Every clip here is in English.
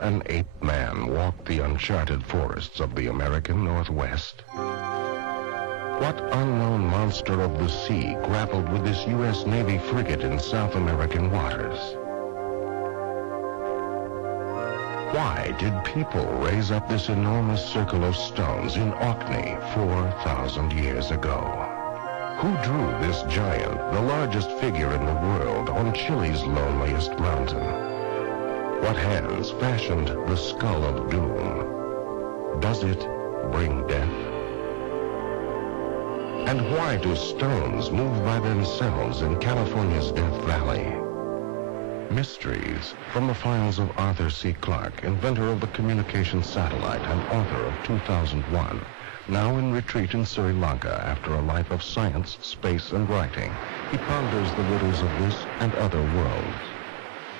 an ape man walked the uncharted forests of the American Northwest? What unknown monster of the sea grappled with this U.S. Navy frigate in South American waters? Why did people raise up this enormous circle of stones in Orkney 4,000 years ago? Who drew this giant, the largest figure in the world, on Chile's loneliest mountain? What hands fashioned the skull of doom? Does it bring death? And why do stones move by themselves in California's Death Valley? Mysteries from the files of Arthur C. Clarke, inventor of the communication satellite and author of 2001, now in retreat in Sri Lanka after a life of science, space, and writing. He ponders the riddles of this and other worlds.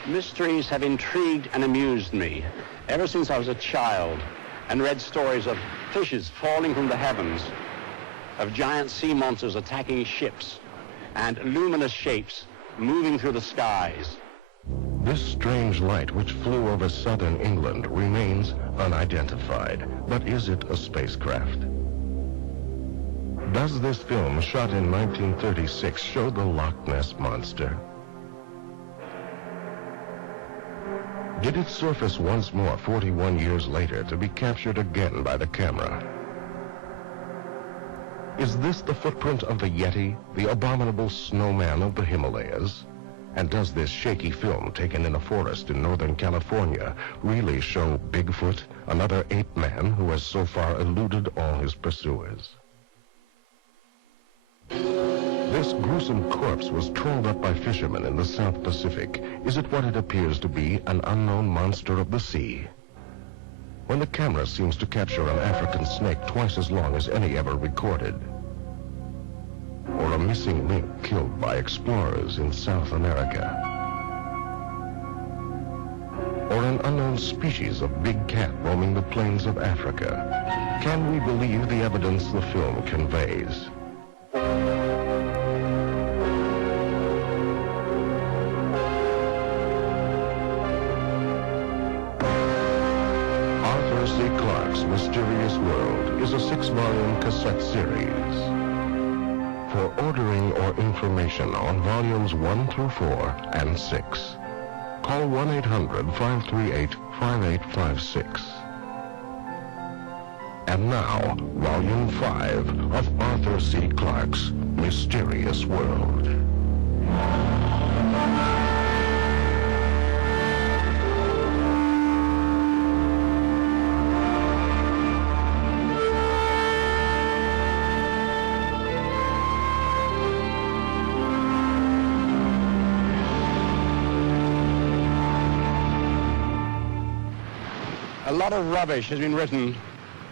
Mysteries have intrigued and amused me ever since I was a child and read stories of fishes falling from the heavens, of giant sea monsters attacking ships, and luminous shapes moving through the skies. This strange light which flew over southern England remains unidentified, but is it a spacecraft? Does this film, shot in 1936, show the Loch Ness Monster? Did it surface once more 41 years later to be captured again by the camera? Is this the footprint of the Yeti, the abominable snowman of the Himalayas? And does this shaky film taken in a forest in Northern California really show Bigfoot, another ape man who has so far eluded all his pursuers? This gruesome corpse was trolled up by fishermen in the South Pacific. Is it what it appears to be, an unknown monster of the sea? When the camera seems to capture an African snake twice as long as any ever recorded, or a missing link killed by explorers in South America, or an unknown species of big cat roaming the plains of Africa, can we believe the evidence the film conveys? Arthur C. Clarke's Mysterious World is a 6-volume cassette series. For ordering or information on volumes 1 through 4 and 6, call 1-800-538-5856. And now, Volume 5 of Arthur C. Clarke's Mysterious World. A lot of rubbish has been written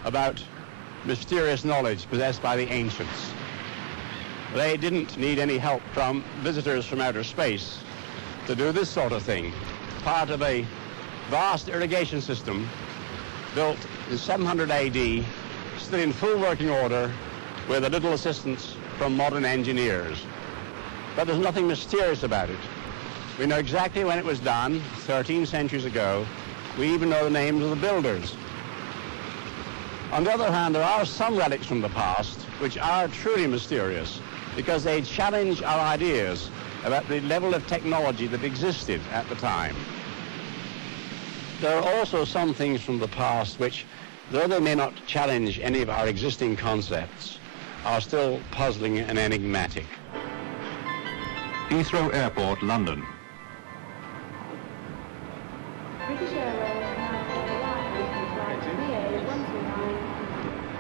about mysterious knowledge possessed by the ancients. They didn't need any help from visitors from outer space to do this sort of thing. Part of a vast irrigation system built in 700 AD, still in full working order, with a little assistance from modern engineers. But there's nothing mysterious about it. We know exactly when it was done, 13 centuries ago. We even know the names of the builders. On the other hand, there are some relics from the past which are truly mysterious because they challenge our ideas about the level of technology that existed at the time. There are also some things from the past which, though they may not challenge any of our existing concepts, are still puzzling and enigmatic. Heathrow Airport, London.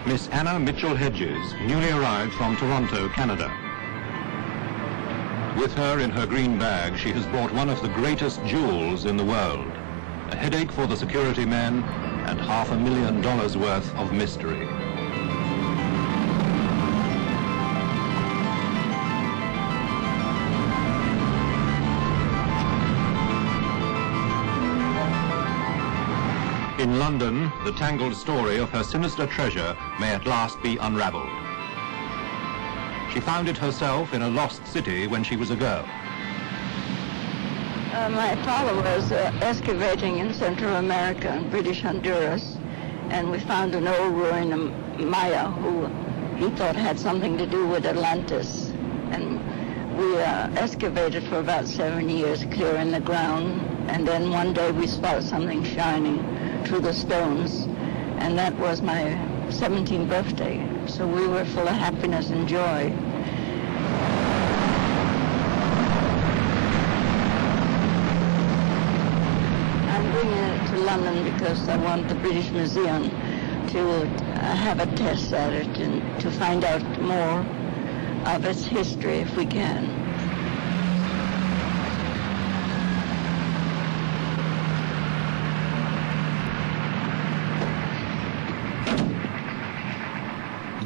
Miss Anna Mitchell-Hedges, newly arrived from Toronto, Canada. With her in her green bag, she has brought one of the greatest jewels in the world, a headache for the security men, and $500,000 worth of mystery. In London, the tangled story of her sinister treasure may at last be unraveled. She found it herself in a lost city when she was a girl. My father was excavating in Central America and British Honduras, and we found an old ruin of Maya who he thought had something to do with Atlantis. And we excavated for about 7 years, clearing the ground, and then one day we spotted something shining through the stones, and that was my 17th birthday. So we were full of happiness and joy. Bringing it to London because I want the British Museum to have a test at it and to find out more of its history if we can.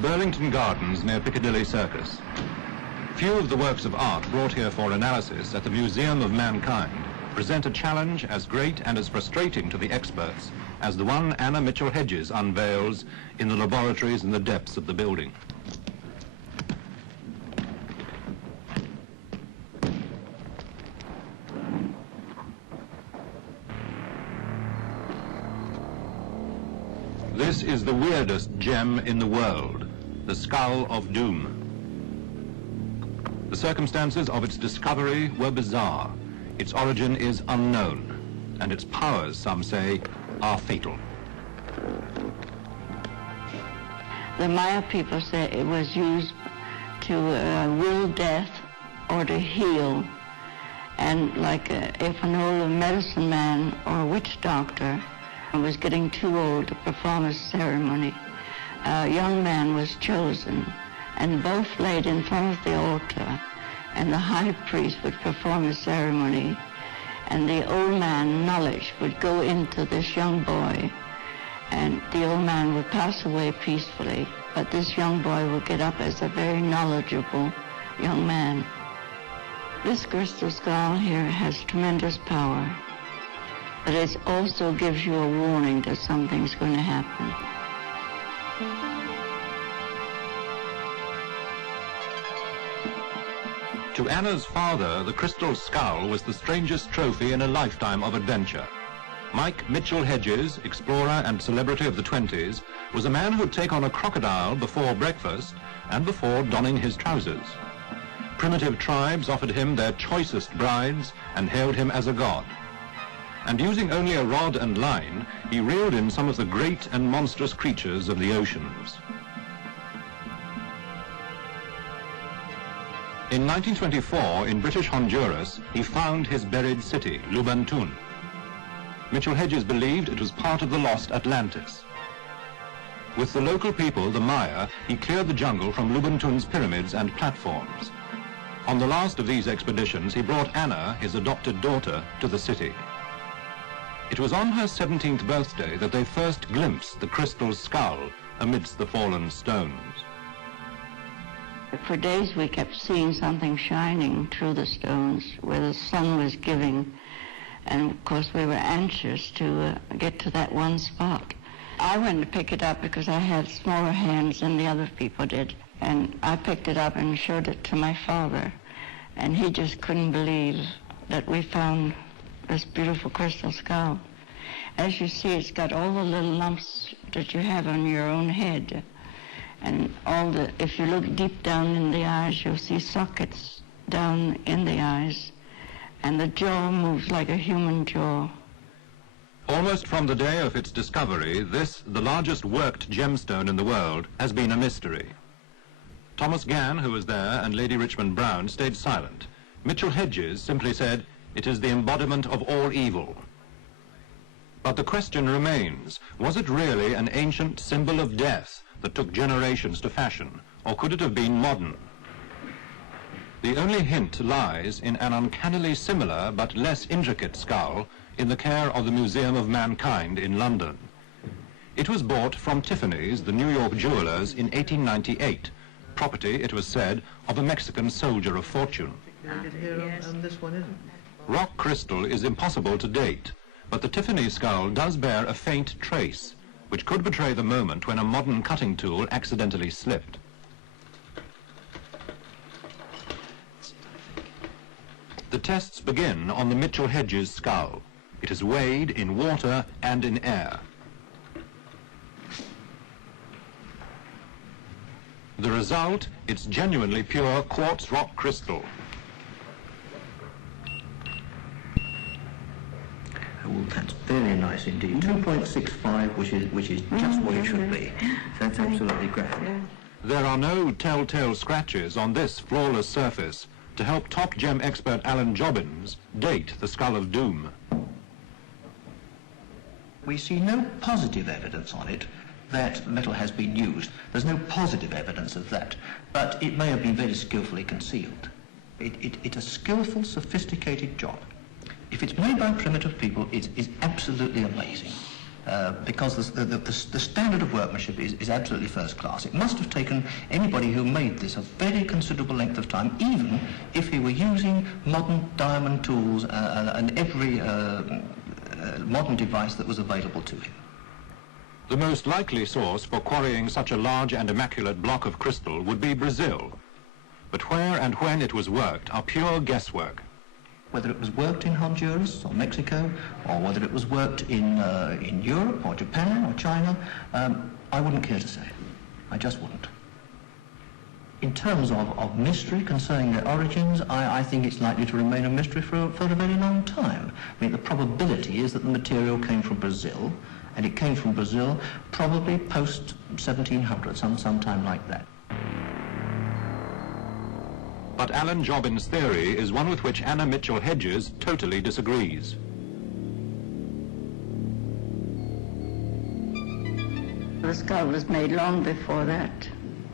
Burlington Gardens near Piccadilly Circus. Few of the works of art brought here for analysis at the Museum of Mankind present a challenge as great and as frustrating to the experts as the one Anna Mitchell-Hedges unveils in the laboratories in the depths of the building. This is the weirdest gem in the world, the Skull of Doom. The circumstances of its discovery were bizarre. Its origin is unknown, and its powers, some say, are fatal. The Maya people say it was used to will death or to heal. And like if an old medicine man or a witch doctor was getting too old to perform a ceremony, a young man was chosen, and both laid in front of the altar, and the high priest would perform a ceremony, and the old man, knowledge, would go into this young boy, and the old man would pass away peacefully, but this young boy would get up as a very knowledgeable young man. This crystal skull here has tremendous power, but it also gives you a warning that something's going to happen. To Anna's father, the crystal skull was the strangest trophy in a lifetime of adventure. Mike Mitchell-Hedges, explorer and celebrity of the 20s, was a man who'd take on a crocodile before breakfast and before donning his trousers. Primitive tribes offered him their choicest brides and hailed him as a god. And using only a rod and line, he reeled in some of the great and monstrous creatures of the oceans. In 1924, in British Honduras, he found his buried city, Lubantun. Mitchell-Hedges believed it was part of the lost Atlantis. With the local people, the Maya, he cleared the jungle from Lubantun's pyramids and platforms. On the last of these expeditions, he brought Anna, his adopted daughter, to the city. It was on her 17th birthday that they first glimpsed the crystal skull amidst the fallen stones. For days we kept seeing something shining through the stones where the sun was giving, and of course we were anxious to get to that one spot. I went to pick it up because I had smaller hands than the other people did, and I picked it up and showed it to my father, and he just couldn't believe that we found this beautiful crystal skull. As you see, it's got all the little lumps that you have on your own head. And if you look deep down in the eyes, you'll see sockets down in the eyes. And the jaw moves like a human jaw. Almost from the day of its discovery, this, the largest worked gemstone in the world, has been a mystery. Thomas Gann, who was there, and Lady Richmond Brown stayed silent. Mitchell-Hedges simply said, "It is the embodiment of all evil." But the question remains, was it really an ancient symbol of death that took generations to fashion, or could it have been modern? The only hint lies in an uncannily similar but less intricate skull in the care of the Museum of Mankind in London. It was bought from Tiffany's, the New York jewelers, in 1898, property, it was said, of a Mexican soldier of fortune. This one isn't. Rock crystal is impossible to date, but the Tiffany skull does bear a faint trace, which could betray the moment when a modern cutting tool accidentally slipped. The tests begin on the Mitchell-Hedges skull. It is weighed in water and in air. The result, it's genuinely pure quartz rock crystal. Oh, that's very nice indeed. 2.65, which is just what it should be. That's absolutely great. There are no telltale scratches on this flawless surface to help top gem expert Alan Jobbins date the Skull of Doom. We see no positive evidence on it that metal has been used. There's no positive evidence of that, but it may have been very skillfully concealed. It's a skillful, sophisticated job. If it's made by primitive people, it's absolutely amazing. Because the standard of workmanship is absolutely first class. It must have taken anybody who made this a very considerable length of time, even if he were using modern diamond tools and every modern device that was available to him. The most likely source for quarrying such a large and immaculate block of crystal would be Brazil. But where and when it was worked are pure guesswork. Whether it was worked in Honduras or Mexico, or whether it was worked in Europe or Japan or China, I wouldn't care to say. I just wouldn't. In terms of mystery concerning their origins, I think it's likely to remain a mystery for a very long time. I mean, the probability is that the material came from Brazil, and it came from Brazil probably post-1700, sometime like that. But Alan Jobbins' theory is one with which Anna Mitchell-Hedges totally disagrees. The skull was made long before that,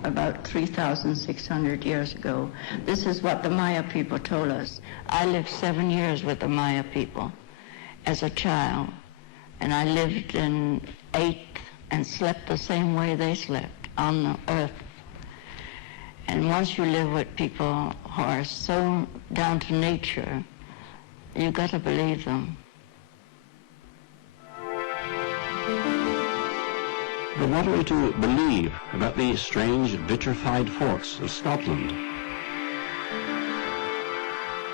about 3,600 years ago. This is what the Maya people told us. I lived 7 years with the Maya people as a child, and I lived and ate and slept the same way they slept on the earth. And once you live with people who are so down to nature, you got to believe them. But what are we to believe about these strange vitrified forts of Scotland?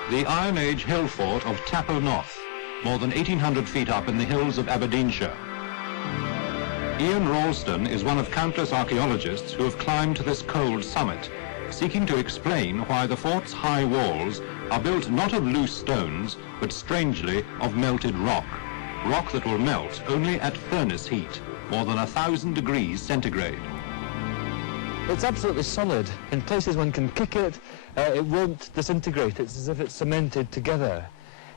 The Iron Age hill fort of Tappo North, more than 1,800 feet up in the hills of Aberdeenshire. Ian Ralston is one of countless archaeologists who have climbed to this cold summit, seeking to explain why the fort's high walls are built not of loose stones, but strangely of melted rock. Rock that will melt only at furnace heat, more than 1,000 degrees centigrade. It's absolutely solid. In places one can kick it, it won't disintegrate. It's as if it's cemented together.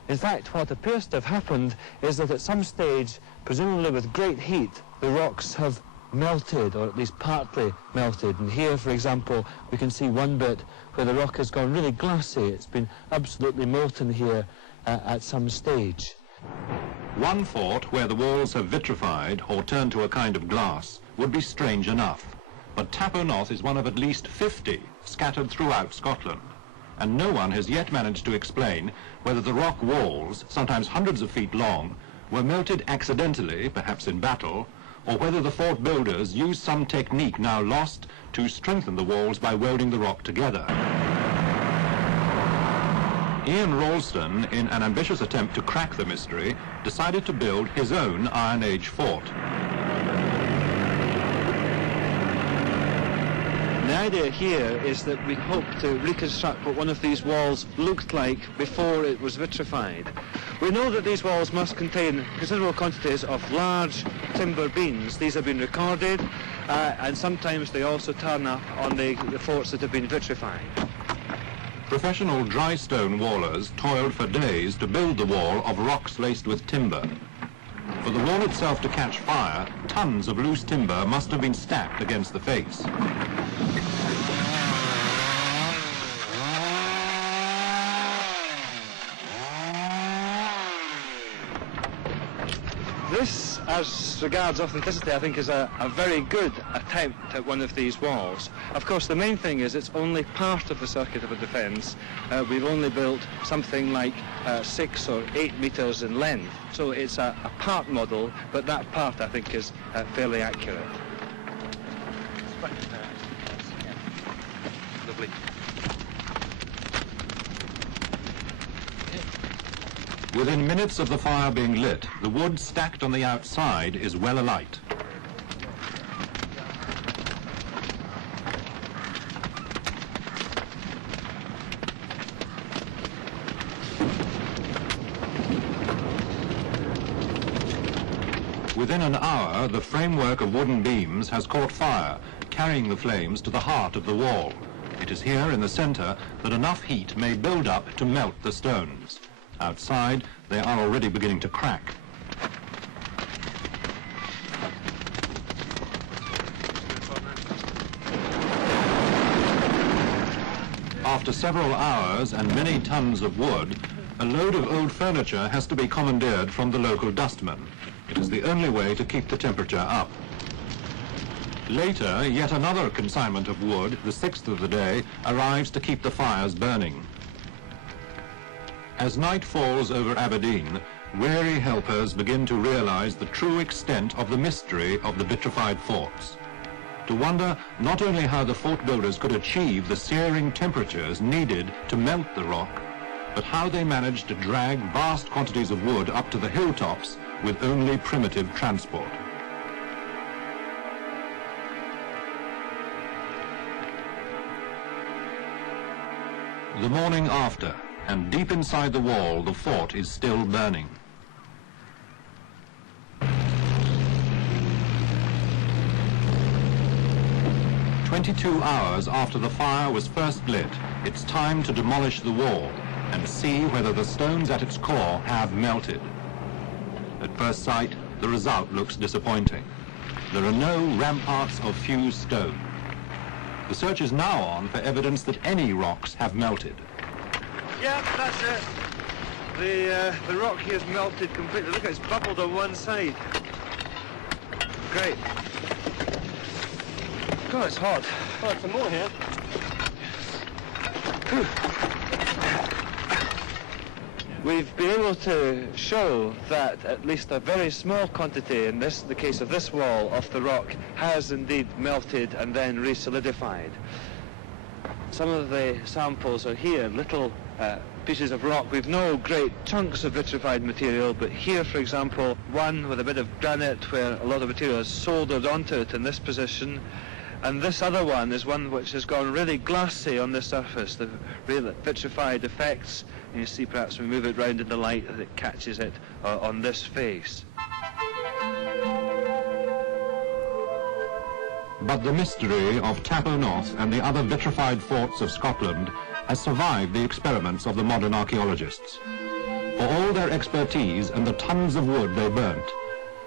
In fact, what appears to have happened is that at some stage, presumably with great heat, the rocks have melted, or at least partly melted. And here, for example, we can see one bit where the rock has gone really glassy. It's been absolutely molten here at some stage. One fort where the walls have vitrified or turned to a kind of glass would be strange enough. But Tappo North is one of at least 50 scattered throughout Scotland. And no one has yet managed to explain whether the rock walls, sometimes hundreds of feet long, were melted accidentally, perhaps in battle, or whether the fort builders used some technique now lost to strengthen the walls by welding the rock together. Ian Ralston, in an ambitious attempt to crack the mystery, decided to build his own Iron Age fort. The idea here is that we hope to reconstruct what one of these walls looked like before it was vitrified. We know that these walls must contain considerable quantities of large timber beams. These have been recorded, and sometimes they also turn up on the forts that have been vitrified. Professional dry stone wallers toiled for days to build the wall of rocks laced with timber. For the wall itself to catch fire, tons of loose timber must have been stacked against the face. This, as regards authenticity, I think is a very good attempt at one of these walls. Of course, the main thing is it's only part of the circuit of a defence. We've only built something like 6 or 8 metres in length. So it's a part model, but that part, I think, is fairly accurate. Lovely. Within minutes of the fire being lit, the wood stacked on the outside is well alight. Within an hour, the framework of wooden beams has caught fire, carrying the flames to the heart of the wall. It is here in the center that enough heat may build up to melt the stones. Outside, they are already beginning to crack. After several hours and many tons of wood, a load of old furniture has to be commandeered from the local dustman. It is the only way to keep the temperature up. Later, yet another consignment of wood, the sixth of the day, arrives to keep the fires burning. As night falls over Aberdeen, weary helpers begin to realize the true extent of the mystery of the vitrified forts. To wonder not only how the fort builders could achieve the searing temperatures needed to melt the rock, but how they managed to drag vast quantities of wood up to the hilltops with only primitive transport. The morning after, and deep inside the wall, the fort is still burning. "22 hours after the fire was first lit, it's time to demolish the wall and see whether the stones at its core have melted. At first sight, the result looks disappointing. There are no ramparts of fused stone. The search is now on for evidence that any rocks have melted. Yeah, that's it. The rock here is melted completely. Look, it's bubbled on one side. Great. God, it's hot. Oh, some more here. We've been able to show that at least a very small quantity, in the case of this wall, of the rock has indeed melted and then re-solidified. Some of the samples are here, little pieces of rock. We've no great chunks of vitrified material, but here, for example, one with a bit of granite where a lot of material is soldered onto it in this position. And this other one is one which has gone really glassy on the surface, the real vitrified effects. And you see perhaps when we move it round in the light that it catches it on this face. But the mystery of Tapo North and the other vitrified forts of Scotland has survived the experiments of the modern archaeologists. For all their expertise and the tons of wood they burnt,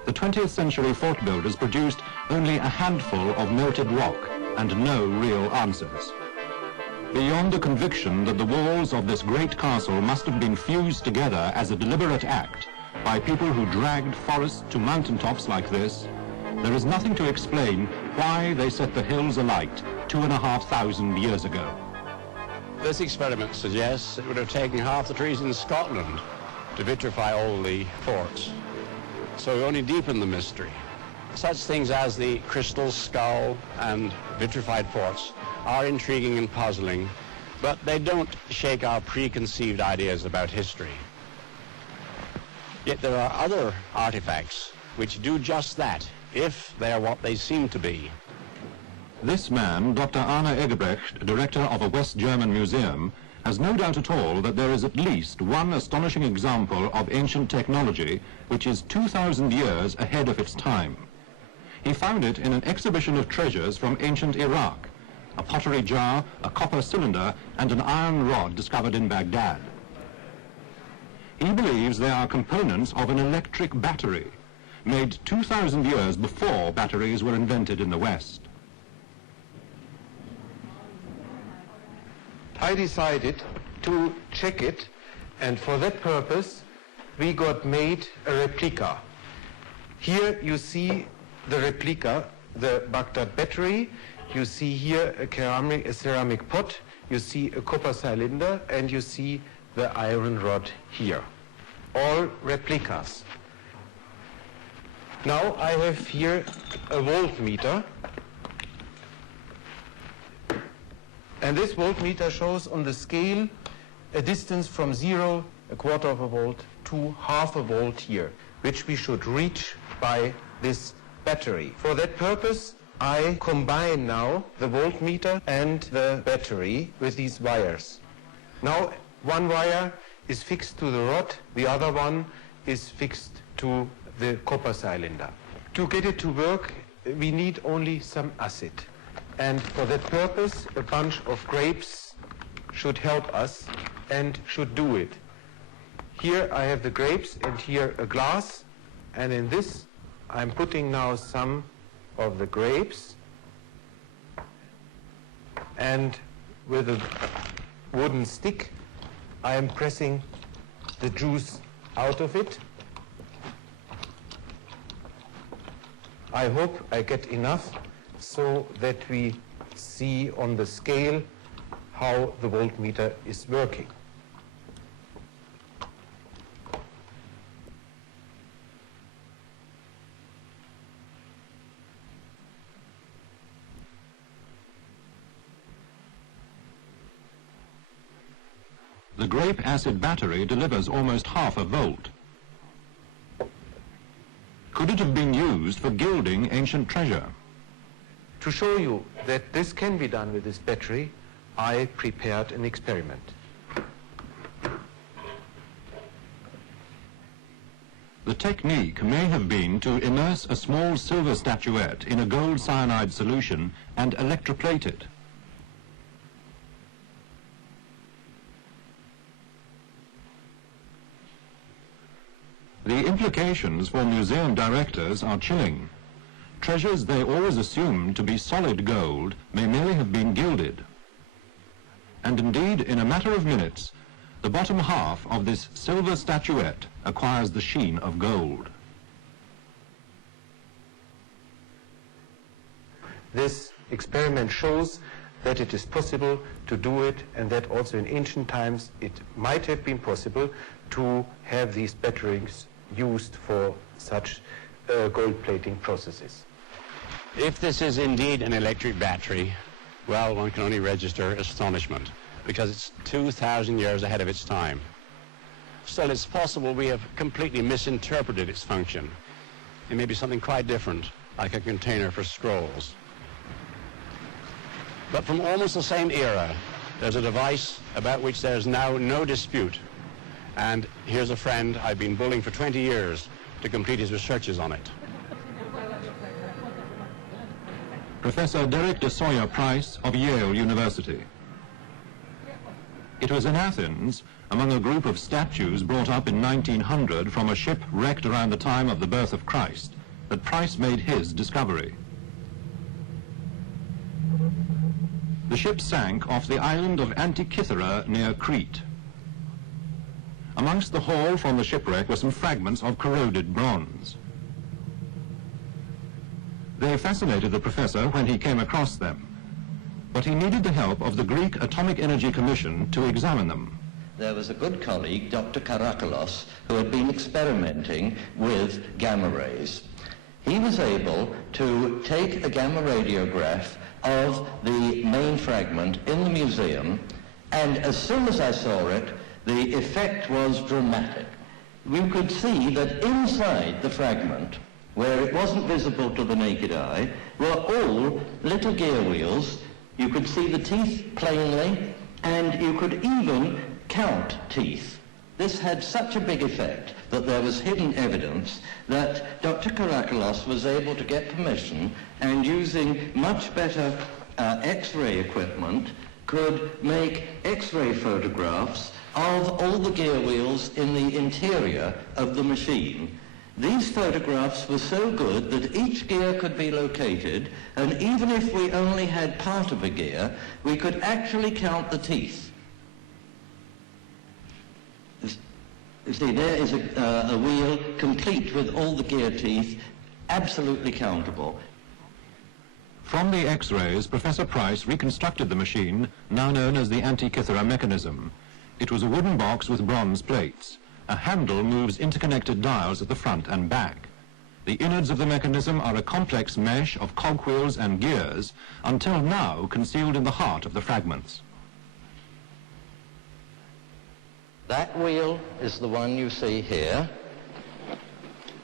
the 20th century fort builders produced only a handful of melted rock and no real answers. Beyond the conviction that the walls of this great castle must have been fused together as a deliberate act by people who dragged forests to mountaintops like this, there is nothing to explain why they set the hills alight 2,500 years ago. This experiment suggests it would have taken half the trees in Scotland to vitrify all the forts. So we only deepen the mystery. Such things as the crystal skull and vitrified forts are intriguing and puzzling, but they don't shake our preconceived ideas about history. Yet there are other artifacts which do just that, if they are what they seem to be. This man, Dr. Arne Egebrecht, director of a West German museum, has no doubt at all that there is at least one astonishing example of ancient technology which is 2,000 years ahead of its time. He found it in an exhibition of treasures from ancient Iraq, a pottery jar, a copper cylinder, and an iron rod discovered in Baghdad. He believes they are components of an electric battery, made 2,000 years before batteries were invented in the West. I decided to check it, and for that purpose we got made a replica. Here you see the replica, the Baghdad battery. You see here a ceramic pot, you see a copper cylinder, and you see the iron rod here. All replicas. Now I have here a voltmeter. And this voltmeter shows on the scale a distance from 0, a quarter of a volt, to half a volt here, which we should reach by this battery. For that purpose, I combine now the voltmeter and the battery with these wires. Now, one wire is fixed to the rod, the other one is fixed to the copper cylinder. To get it to work, we need only some acid. And for that purpose, a bunch of grapes should help us and should do it. Here I have the grapes and here a glass, and in this I'm putting now some of the grapes, and with a wooden stick I am pressing the juice out of it. I hope I get enough so that we see on the scale how the voltmeter is working. The grape acid battery delivers almost half a volt. Could it have been used for gilding ancient treasure? To show you that this can be done with this battery, I prepared an experiment. The technique may have been to immerse a small silver statuette in a gold cyanide solution and electroplate it. The implications for museum directors are chilling. Treasures they always assumed to be solid gold may merely have been gilded. And indeed, in a matter of minutes, the bottom half of this silver statuette acquires the sheen of gold. This experiment shows that it is possible to do it, and that also in ancient times it might have been possible to have these batteries used for such gold plating processes. If this is indeed an electric battery, well, one can only register astonishment, because it's 2,000 years ahead of its time. Still, it's possible we have completely misinterpreted its function. It may be something quite different, like a container for scrolls. But from almost the same era, there's a device about which there's now no dispute. And here's a friend I've been bullying for 20 years to complete his researches on it. Professor Derek de Sawyer Price of Yale University. It was in Athens, among a group of statues brought up in 1900 from a ship wrecked around the time of the birth of Christ, that Price made his discovery. The ship sank off the island of Antikythera near Crete. Amongst the haul from the shipwreck were some fragments of corroded bronze. They fascinated the professor when he came across them, but he needed the help of the Greek Atomic Energy Commission to examine them. There was a good colleague, Dr. Karakalos, who had been experimenting with gamma rays. He was able to take a gamma radiograph of the main fragment in the museum, and as soon as I saw it, the effect was dramatic. We could see that inside the fragment, where it wasn't visible to the naked eye, were all little gear wheels. You could see the teeth plainly, and you could even count teeth. This had such a big effect that there was hidden evidence that Dr. Karakalos was able to get permission, and using much better X-ray equipment could make X-ray photographs of all the gear wheels in the interior of the machine. These photographs were so good that each gear could be located, and even if we only had part of a gear, we could actually count the teeth. You see, there is a wheel complete with all the gear teeth, absolutely countable. From the X-rays, Professor Price reconstructed the machine, now known as the Antikythera mechanism. It was a wooden box with bronze plates. A handle moves interconnected dials at the front and back. The innards of the mechanism are a complex mesh of cogwheels and gears, until now concealed in the heart of the fragments. That wheel is the one you see here.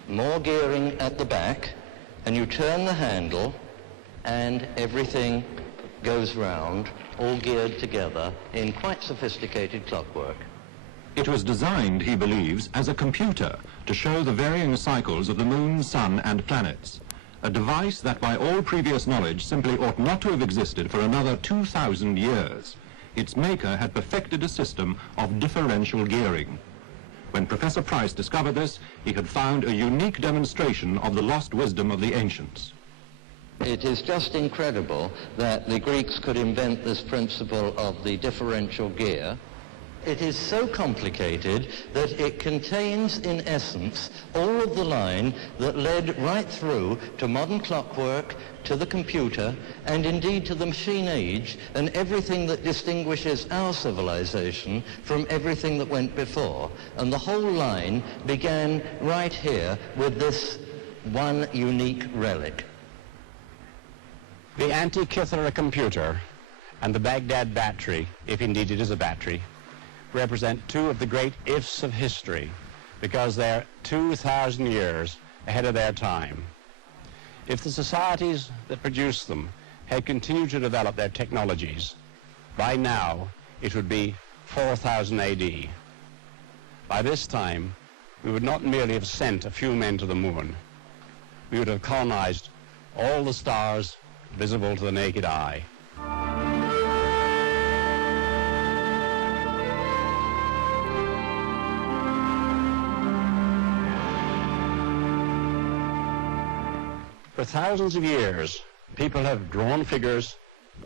More gearing at the back, and you turn the handle and everything goes round, all geared together in quite sophisticated clockwork. It was designed, he believes, as a computer to show the varying cycles of the moon, sun, and planets. A device that by all previous knowledge simply ought not to have existed for another 2,000 years. Its maker had perfected a system of differential gearing. When Professor Price discovered this, he had found a unique demonstration of the lost wisdom of the ancients. It is just incredible that the Greeks could invent this principle of the differential gear. It is so complicated that it contains, in essence, all of the line that led right through to modern clockwork, to the computer, and indeed to the machine age, and everything that distinguishes our civilization from everything that went before. And the whole line began right here with this one unique relic. The Antikythera computer and the Baghdad battery, if indeed it is a battery, represent two of the great ifs of history because they're 2,000 years ahead of their time. If the societies that produced them had continued to develop their technologies, by now it would be 4000 AD. By this time, we would not merely have sent a few men to the moon, we would have colonized all the stars visible to the naked eye. For thousands of years, people have drawn figures,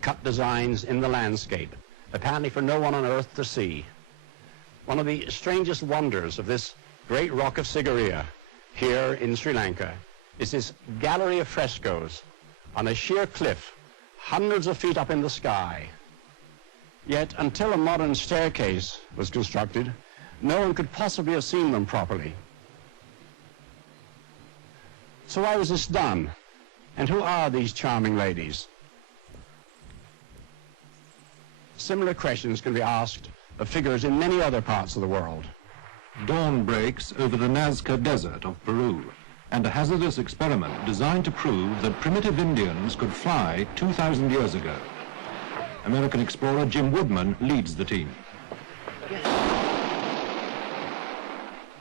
cut designs in the landscape, apparently for no one on earth to see. One of the strangest wonders of this great rock of Sigiriya here in Sri Lanka is this gallery of frescoes on a sheer cliff, hundreds of feet up in the sky. Yet until a modern staircase was constructed, no one could possibly have seen them properly. So why was this done? And who are these charming ladies? Similar questions can be asked of figures in many other parts of the world. Dawn breaks over the Nazca Desert of Peru, and a hazardous experiment designed to prove that primitive Indians could fly 2,000 years ago. American explorer Jim Woodman leads the team.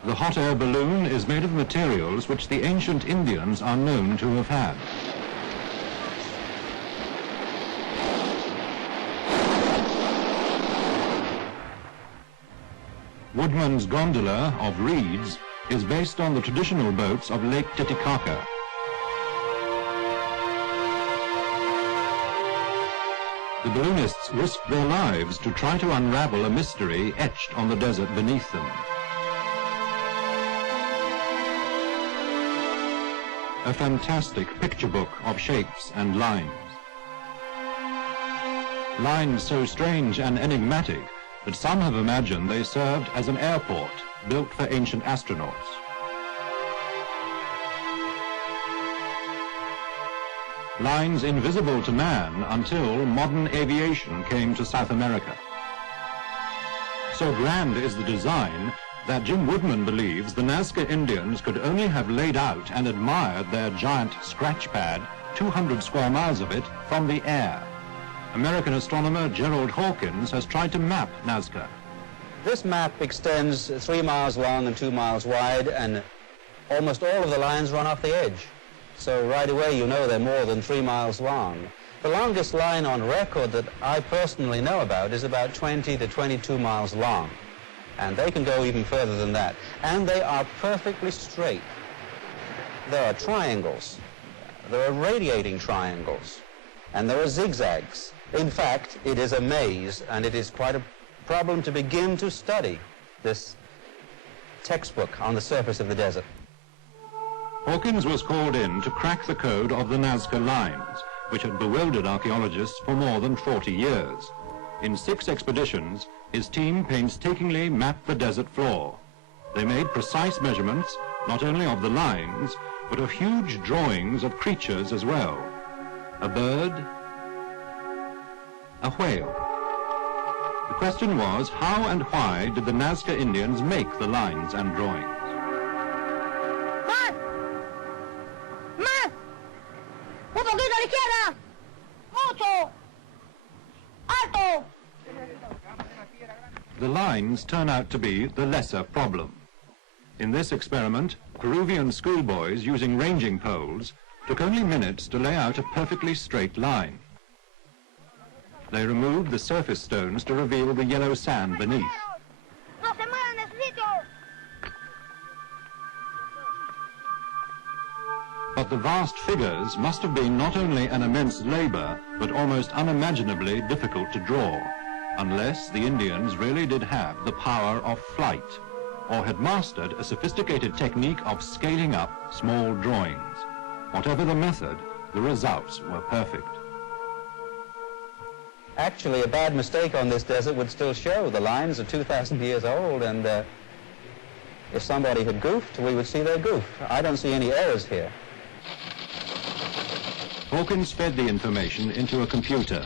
The hot air balloon is made of materials which the ancient Indians are known to have had. Woodman's gondola of reeds is based on the traditional boats of Lake Titicaca. The balloonists risked their lives to try to unravel a mystery etched on the desert beneath them. A fantastic picture book of shapes and lines. Lines so strange and enigmatic that some have imagined they served as an airport built for ancient astronauts. Lines invisible to man until modern aviation came to South America. So grand is the design that Jim Woodman believes the Nazca Indians could only have laid out and admired their giant scratch pad, 200 square miles of it, from the air. American astronomer Gerald Hawkins has tried to map Nazca. This map extends 3 miles long and 2 miles wide, and almost all of the lines run off the edge. So right away you know they're more than 3 miles long. The longest line on record that I personally know about is about 20 to 22 miles long. And they can go even further than that. And they are perfectly straight. There are triangles. There are radiating triangles. And there are zigzags. In fact, it is a maze, and it is quite a problem to begin to study this textbook on the surface of the desert. Hawkins was called in to crack the code of the Nazca lines, which had bewildered archaeologists for more than 40 years. In 6 expeditions, his team painstakingly mapped the desert floor. They made precise measurements, not only of the lines, but of huge drawings of creatures as well. A bird, a whale, The question was, how and why did the Nazca Indians make the lines and drawings? The lines turn out to be the lesser problem. In this experiment, Peruvian schoolboys using ranging poles took only minutes to lay out a perfectly straight line. They removed the surface stones to reveal the yellow sand beneath. But the vast figures must have been not only an immense labor, but almost unimaginably difficult to draw, unless the Indians really did have the power of flight, or had mastered a sophisticated technique of scaling up small drawings. Whatever the method, the results were perfect. Actually, a bad mistake on this desert would still show. The lines are 2,000 years old, and if somebody had goofed, we would see their goof. I don't see any errors here. Hawkins fed the information into a computer.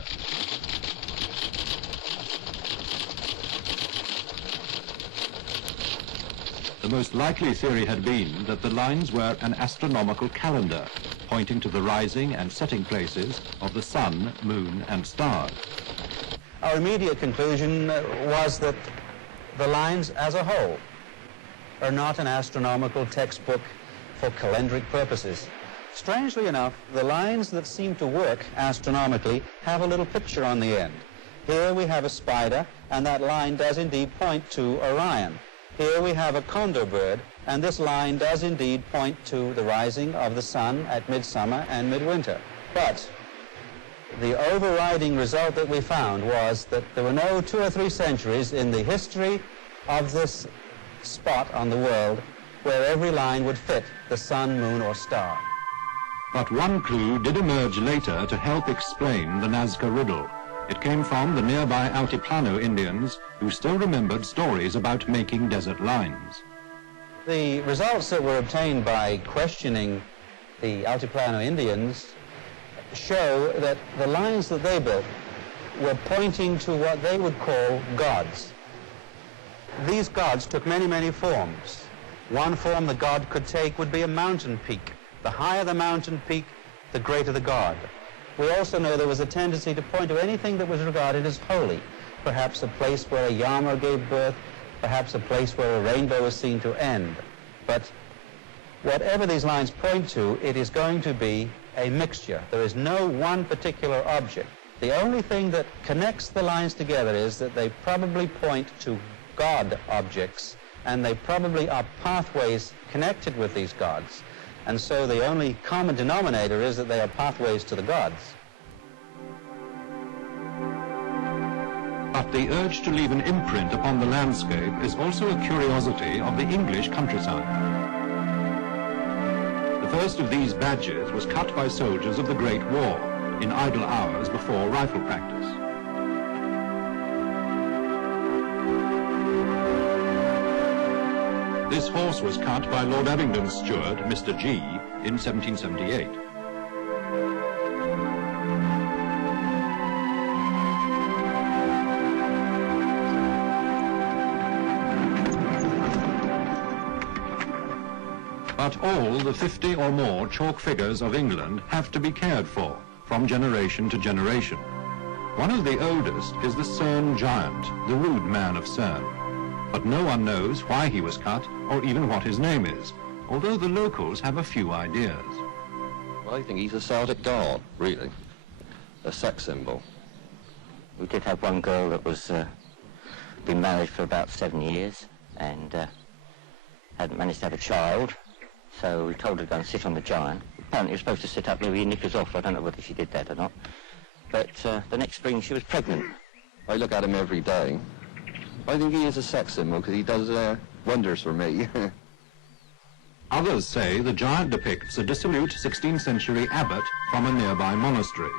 The most likely theory had been that the lines were an astronomical calendar, pointing to the rising and setting places of the sun, moon, and stars. Our immediate conclusion was that the lines as a whole are not an astronomical textbook for calendric purposes. Strangely enough, the lines that seem to work astronomically have a little picture on the end. Here we have a spider, and that line does indeed point to Orion. Here we have a condor bird, and this line does indeed point to the rising of the sun at midsummer and midwinter. But the overriding result that we found was that there were no 2 or 3 centuries in the history of this spot on the world where every line would fit the sun, moon, or star. But one clue did emerge later to help explain the Nazca riddle. It came from the nearby Altiplano Indians, who still remembered stories about making desert lines. The results that were obtained by questioning the Altiplano Indians show that the lines that they built were pointing to what they would call gods. These gods took many, many forms. One form the god could take would be a mountain peak. The higher the mountain peak, the greater the god. We also know there was a tendency to point to anything that was regarded as holy, perhaps a place where a llama gave birth, perhaps a place where a rainbow was seen to end. But whatever these lines point to, it is going to be a mixture. There is no one particular object. The only thing that connects the lines together is that they probably point to god objects, and they probably are pathways connected with these gods. And so the only common denominator is that they are pathways to the gods. But the urge to leave an imprint upon the landscape is also a curiosity of the English countryside. The first of these badges was cut by soldiers of the Great War in idle hours before rifle practice. This horse was cut by Lord Abingdon's steward, Mr. G, in 1778. But all the 50 or more chalk figures of England have to be cared for, from generation to generation. One of the oldest is the Cerne giant, the rude man of Cerne. But no one knows why he was cut or even what his name is, although the locals have a few ideas. Well, I think he's a Celtic god, really. A sex symbol. We did have one girl that was been married for about 7 years and hadn't managed to have a child, so we told her to go and sit on the giant. Apparently you're supposed to sit up there with your knickers off. I don't know whether she did that or not. But the next spring she was pregnant. I look at him every day. I think he is a sex symbol because he does wonders for me. Others say the giant depicts a dissolute 16th century abbot from a nearby monastery.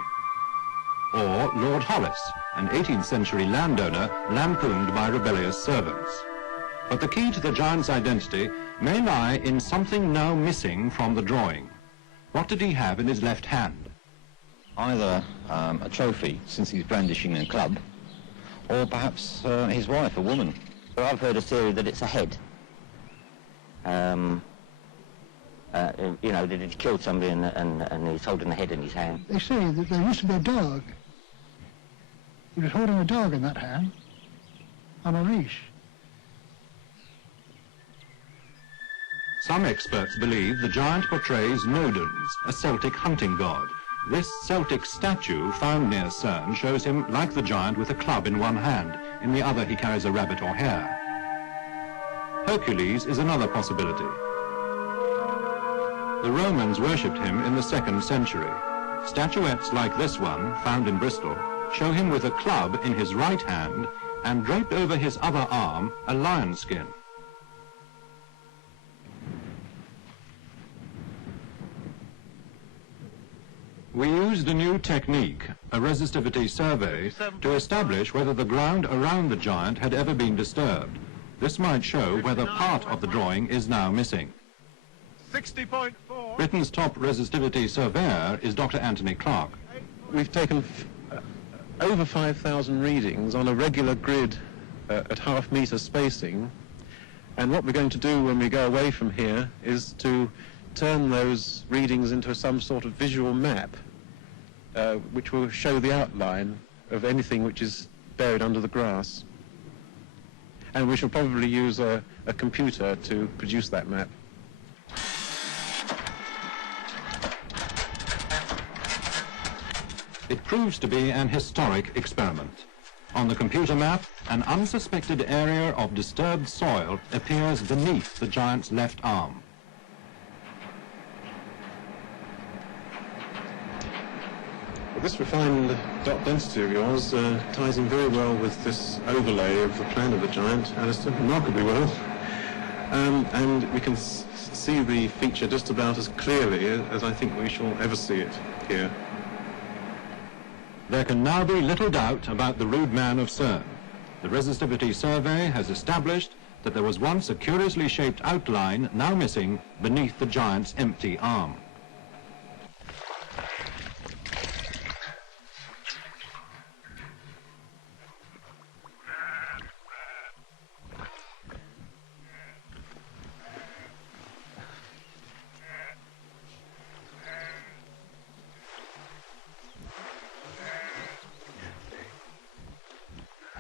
Or Lord Hollis, an 18th century landowner lampooned by rebellious servants. But the key to the giant's identity may lie in something now missing from the drawing. What did he have in his left hand? Either a trophy, since he's brandishing a club, Or perhaps his wife, a woman. I've heard a theory that it's a head. You know, that he'd killed somebody and he's holding the head in his hand. They say that there used to be a dog. He was holding a dog in that hand on a leash. Some experts believe the giant portrays Nodens, a Celtic hunting god. This Celtic statue found near Cerne shows him like the giant with a club in one hand. In the other he carries a rabbit or hare. Hercules is another possibility. The Romans worshipped him in the 2nd century. Statuettes like this one, found in Bristol, show him with a club in his right hand and draped over his other arm a lion skin. We used a new technique, a resistivity survey, to establish whether the ground around the giant had ever been disturbed. This might show whether part of the drawing is now missing. 60.4. Britain's top resistivity surveyor is Dr. Anthony Clark. We've taken over 5,000 readings on a regular grid at half-metre spacing, and what we're going to do when we go away from here is to turn those readings into some sort of visual map which will show the outline of anything which is buried under the grass. And we shall probably use a computer to produce that map. It proves to be an historic experiment. On the computer map, an unsuspected area of disturbed soil appears beneath the giant's left arm. This refined dot density of yours ties in very well with this overlay of the plan of the giant, Alistair, remarkably well. And we can see the feature just about as clearly as I think we shall ever see it here. There can now be little doubt about the rude man of Cerne. The resistivity survey has established that there was once a curiously shaped outline, now missing, beneath the giant's empty arm.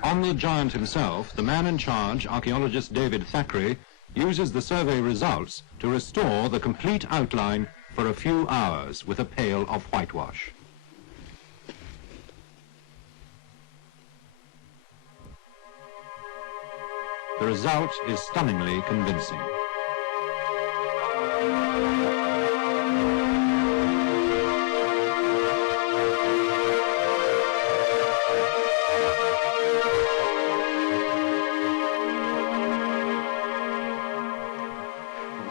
On the giant himself, the man in charge, archaeologist David Thackeray, uses the survey results to restore the complete outline for a few hours with a pail of whitewash. The result is stunningly convincing.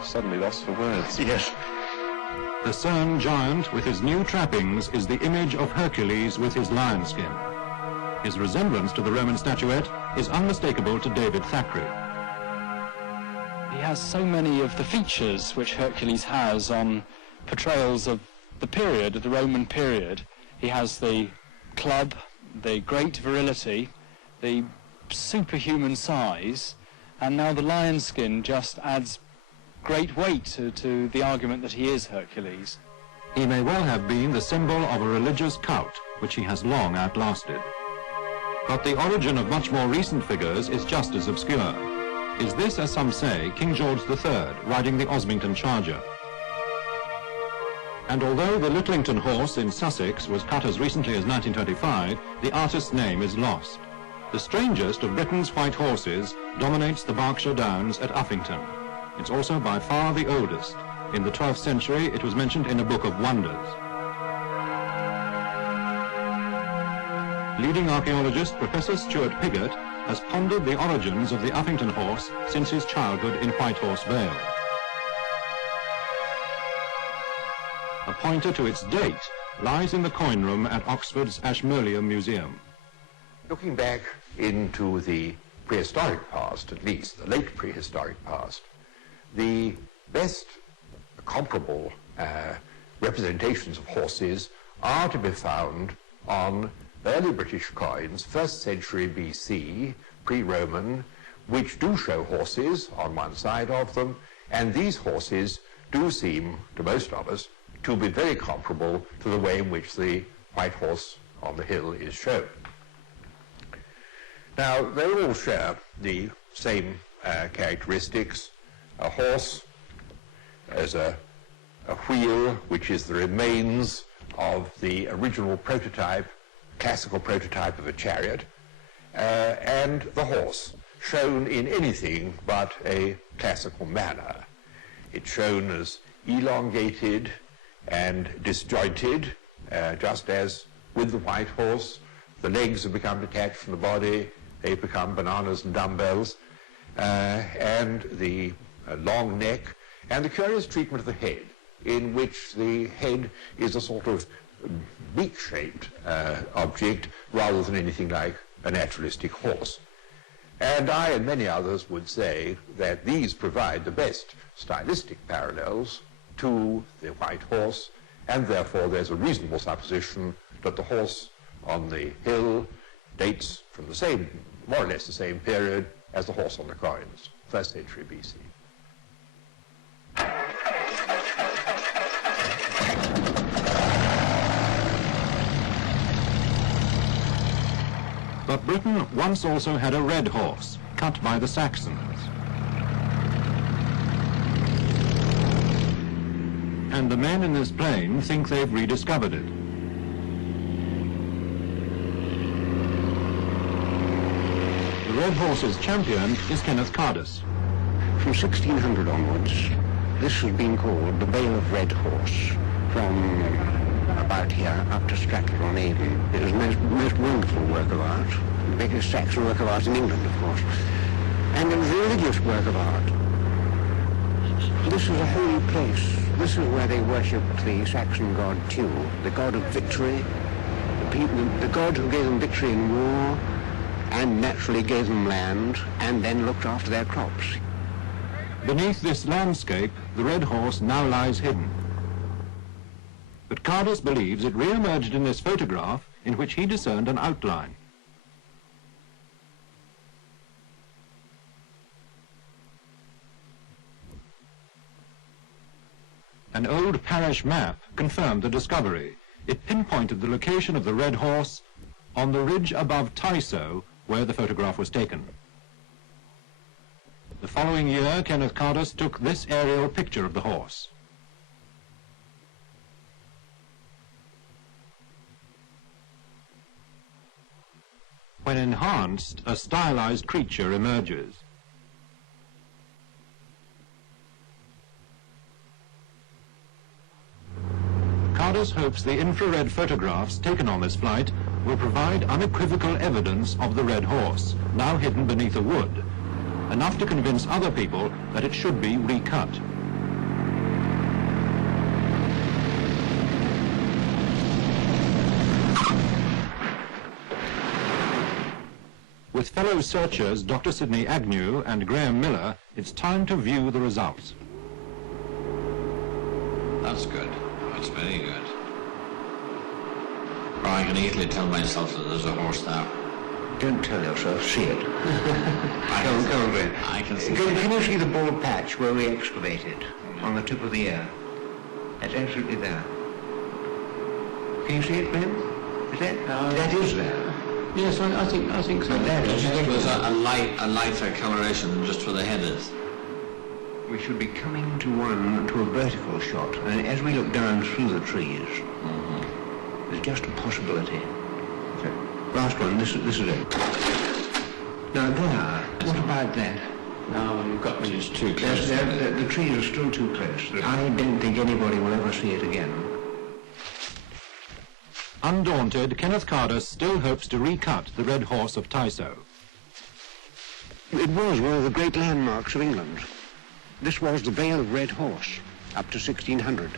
Suddenly lost for words. Yes. The Cerne giant with his new trappings is the image of Hercules with his lion skin. His resemblance to the Roman statuette is unmistakable to David Thackeray. He has so many of the features which Hercules has on portrayals of the period, of the Roman period. He has the club, the great virility, the superhuman size, and now the lion skin just adds great weight to the argument that he is Hercules. He may well have been the symbol of a religious cult, which he has long outlasted. But the origin of much more recent figures is just as obscure. Is this, as some say, King George III riding the Osmington charger? And although the Littlington horse in Sussex was cut as recently as 1925, the artist's name is lost. The strangest of Britain's white horses dominates the Berkshire Downs at Uffington. It's also by far the oldest. In the 12th century, it was mentioned in a book of wonders. Leading archaeologist Professor Stuart Piggott has pondered the origins of the Uffington horse since his childhood in Whitehorse Vale. A pointer to its date lies in the coin room at Oxford's Ashmolean Museum. Looking back into the prehistoric past, at least, the late prehistoric past, the best comparable representations of horses are to be found on early British coins, 1st century BC, pre-Roman, which do show horses on one side of them, and these horses do seem, to most of us, to be very comparable to the way in which the white horse on the hill is shown. Now, they all share the same characteristics. A horse as a wheel, which is the remains of the original prototype, classical prototype of a chariot, and the horse, shown in anything but a classical manner. It's shown as elongated and disjointed, just as with the white horse, the legs have become detached from the body, they become bananas and dumbbells, and the long neck, and the curious treatment of the head, in which the head is a sort of beak-shaped object rather than anything like a naturalistic horse. And I and many others would say that these provide the best stylistic parallels to the white horse, and therefore there's a reasonable supposition that the horse on the hill dates from the same, more or less the same period as the horse on the coins, 1st century BC. But Britain once also had a red horse, cut by the Saxons. And the men in this plain think they've rediscovered it. The red horse's champion is Kenneth Cardus. From 1600 onwards, this has been called the Vale of Red Horse, from about here up to Stratford-on-Avon. It was a most wonderful work of art, the biggest Saxon work of art in England, of course. And it was a religious work of art. This was a holy place. This is where they worshipped the Saxon god Tiw, the god of victory, the god who gave them victory in war, and naturally gave them land, and then looked after their crops. Beneath this landscape, the red horse now lies hidden. But Cardus believes it re-emerged in this photograph in which he discerned an outline. An old parish map confirmed the discovery. It pinpointed the location of the red horse on the ridge above Tyso, where the photograph was taken. The following year, Kenneth Cardus took this aerial picture of the horse. When enhanced, a stylized creature emerges. Cardus hopes the infrared photographs taken on this flight will provide unequivocal evidence of the red horse, now hidden beneath a wood, enough to convince other people that it should be recut. With fellow searchers Dr. Sidney Agnew and Graham Miller, it's time to view the results. That's good. That's very good. Or I can easily tell myself that there's a horse there. Don't tell yourself, see it. I can see it. Can you see the bald patch where we excavated on the tip of the ear? That's absolutely there. Can you see it, Ben? Is that? That is there. Yes, I think so. That Don't is you think there's a lighter coloration than just where the head is? We should be coming to a vertical shot, and as we look down through the trees, there's just a possibility. Okay. Last one, this is it. Now there, what about that? No, you've got me too close. The trees are still too close. I don't think anybody will ever see it again. Undaunted, Kenneth Cardus still hopes to recut the red horse of Tyso. It was one of the great landmarks of England. This was the Vale of Red Horse, up to 1600,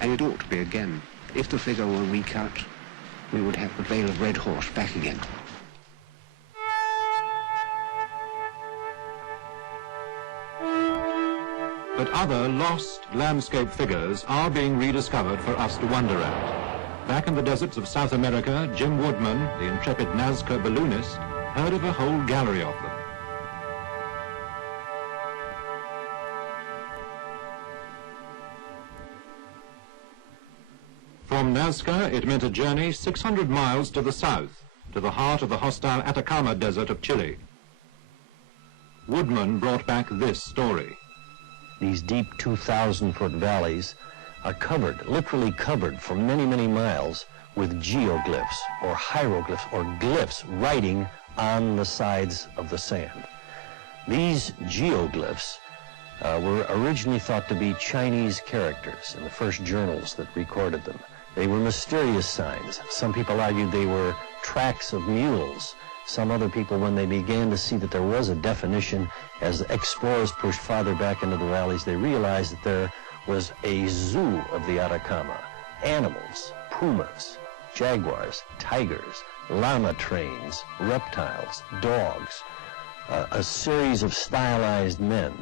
and it ought to be again. If the figure were recut, we would have the Vale of Red Horse back again. But other lost landscape figures are being rediscovered for us to wonder at. Back in the deserts of South America, Jim Woodman, the intrepid Nazca balloonist, heard of a whole gallery of them. From Nazca, it meant a journey 600 miles to the south, to the heart of the hostile Atacama Desert of Chile. Woodman brought back this story. These deep 2,000-foot valleys are covered, literally covered for many, many miles with geoglyphs or hieroglyphs or glyphs writing on the sides of the sand. These geoglyphs were originally thought to be Chinese characters in the first journals that recorded them. They were mysterious signs. Some people argued they were tracks of mules. Some other people, when they began to see that there was a definition, as the explorers pushed farther back into the valleys, they realized that there was a zoo of the Atacama. Animals, pumas, jaguars, tigers, llama trains, reptiles, dogs, a series of stylized men.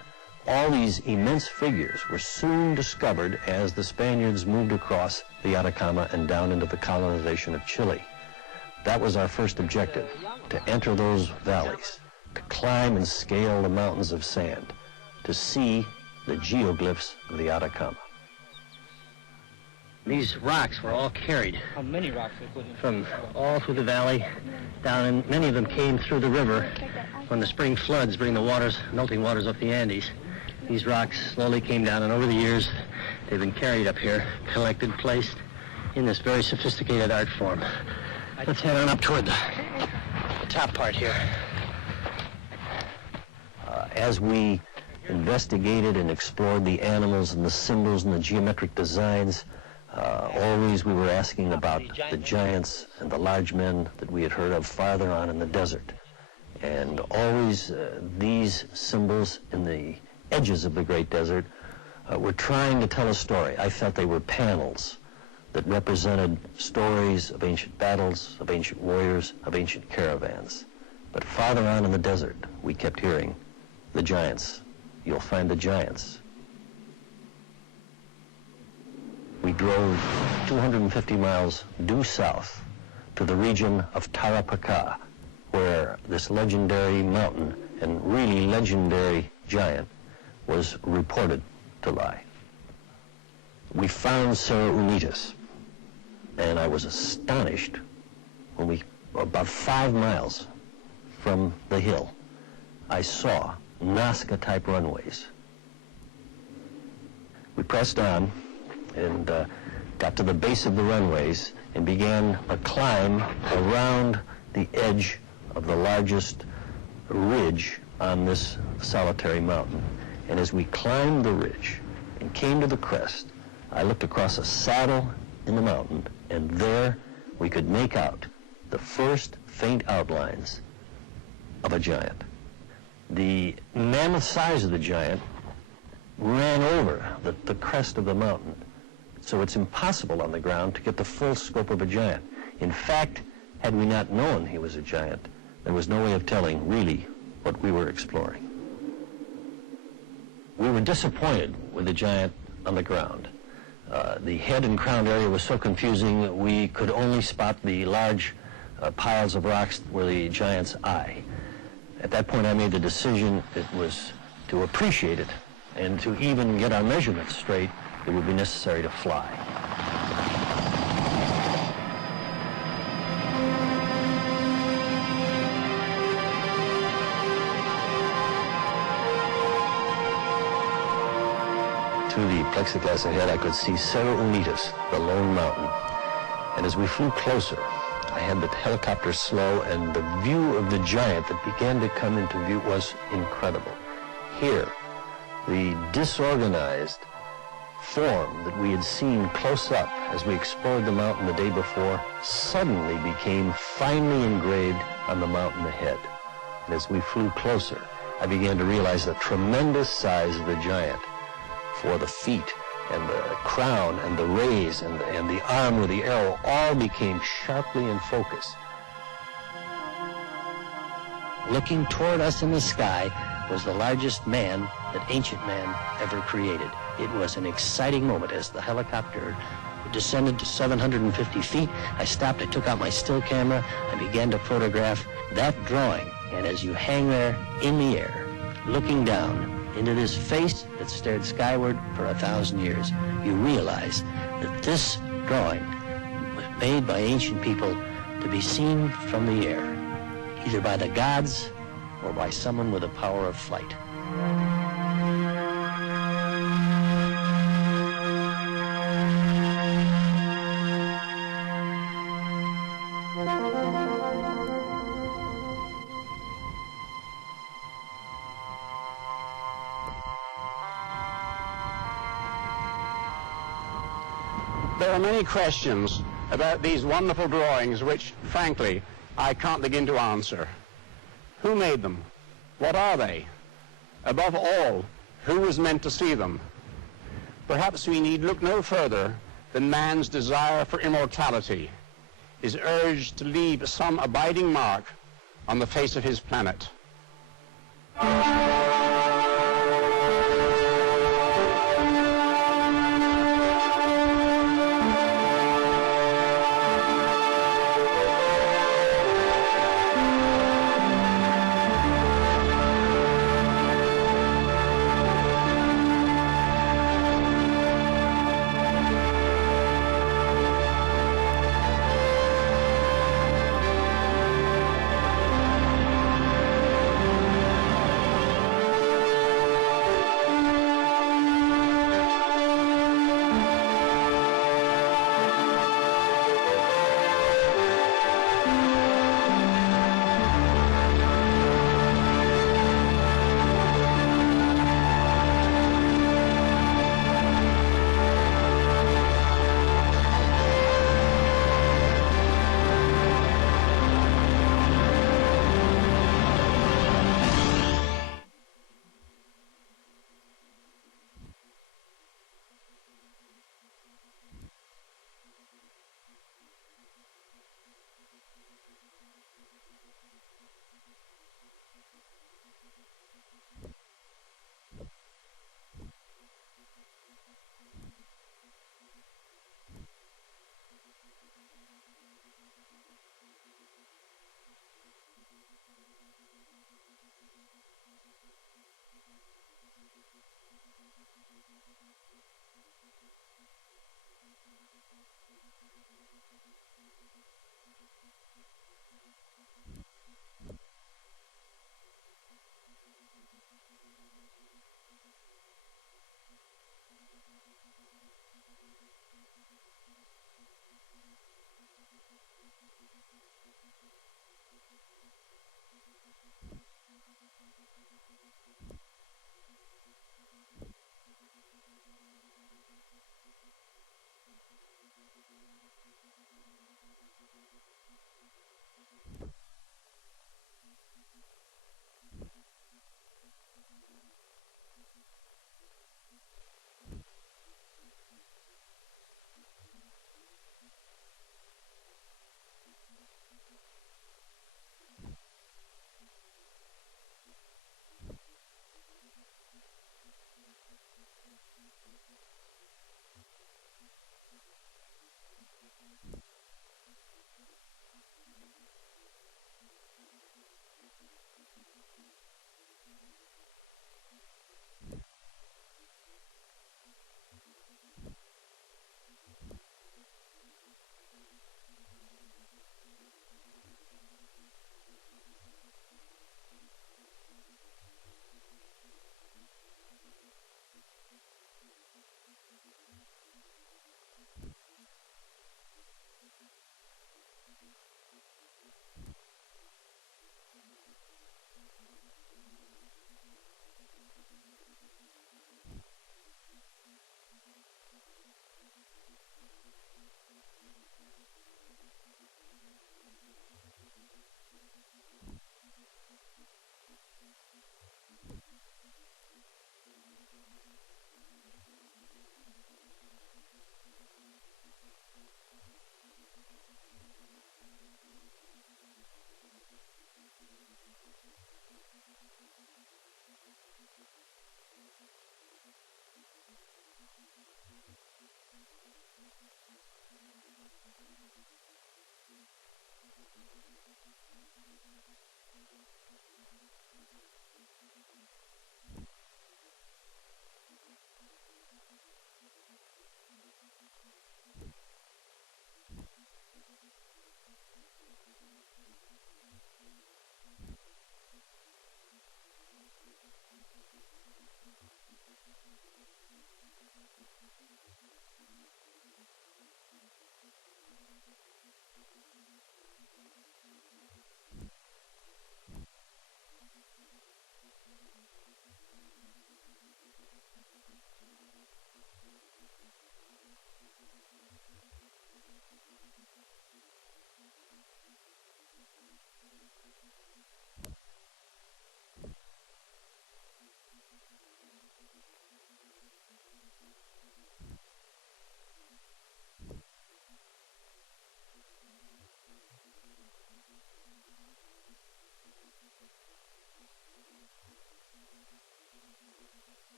All these immense figures were soon discovered as the Spaniards moved across the Atacama and down into the colonization of Chile. That was our first objective, to enter those valleys, to climb and scale the mountains of sand, to see the geoglyphs of the Atacama. These rocks were all carried. How many rocks they put in? From all through the valley, down, and many of them came through the river when the spring floods bring the waters, melting waters up the Andes. These rocks slowly came down, and over the years, they've been carried up here, collected, placed in this very sophisticated art form. Let's head on up toward the top part here. As we investigated and explored the animals and the symbols and the geometric designs, always we were asking about the giants and the large men that we had heard of farther on in the desert. And always these symbols in the edges of the great desert were trying to tell a story. I felt they were panels that represented stories of ancient battles, of ancient warriors, of ancient caravans. But farther on in the desert, we kept hearing, the giants. You'll find the giants. We drove 250 miles due south to the region of Tarapacá, where this legendary mountain and really legendary giant was reported to lie. We found Cerro Unitas, and I was astonished when we were about 5 miles from the hill. I saw Nazca-type runways. We pressed on and got to the base of the runways and began a climb around the edge of the largest ridge on this solitary mountain. And as we climbed the ridge and came to the crest, I looked across a saddle in the mountain, and there we could make out the first faint outlines of a giant. The mammoth size of the giant ran over the crest of the mountain, so it's impossible on the ground to get the full scope of a giant. In fact, had we not known he was a giant, there was no way of telling really what we were exploring. We were disappointed with the giant on the ground. The head and crown area was so confusing that we could only spot the large piles of rocks that were the giant's eye. At that point, I made the decision it was to appreciate it, and to even get our measurements straight, it would be necessary to fly. Through the plexiglass ahead, I could see Cerro Unitas, the lone mountain. And as we flew closer, I had the helicopter slow, and the view of the giant that began to come into view was incredible. Here, the disorganized form that we had seen close up as we explored the mountain the day before suddenly became finely engraved on the mountain ahead. And as we flew closer, I began to realize the tremendous size of the giant, for the feet and the crown and the rays and the arm with the arrow all became sharply in focus. Looking toward us in the sky was the largest man that ancient man ever created. It was an exciting moment as the helicopter descended to 750 feet. I stopped, I took out my still camera, I began to photograph that drawing. And as you hang there in the air, looking down into this face that stared skyward for 1,000 years, you realize that this drawing was made by ancient people to be seen from the air, either by the gods or by someone with the power of flight. There are many questions about these wonderful drawings which, frankly, I can't begin to answer. Who made them? What are they? Above all, who was meant to see them? Perhaps we need look no further than man's desire for immortality is urged to leave some abiding mark on the face of his planet.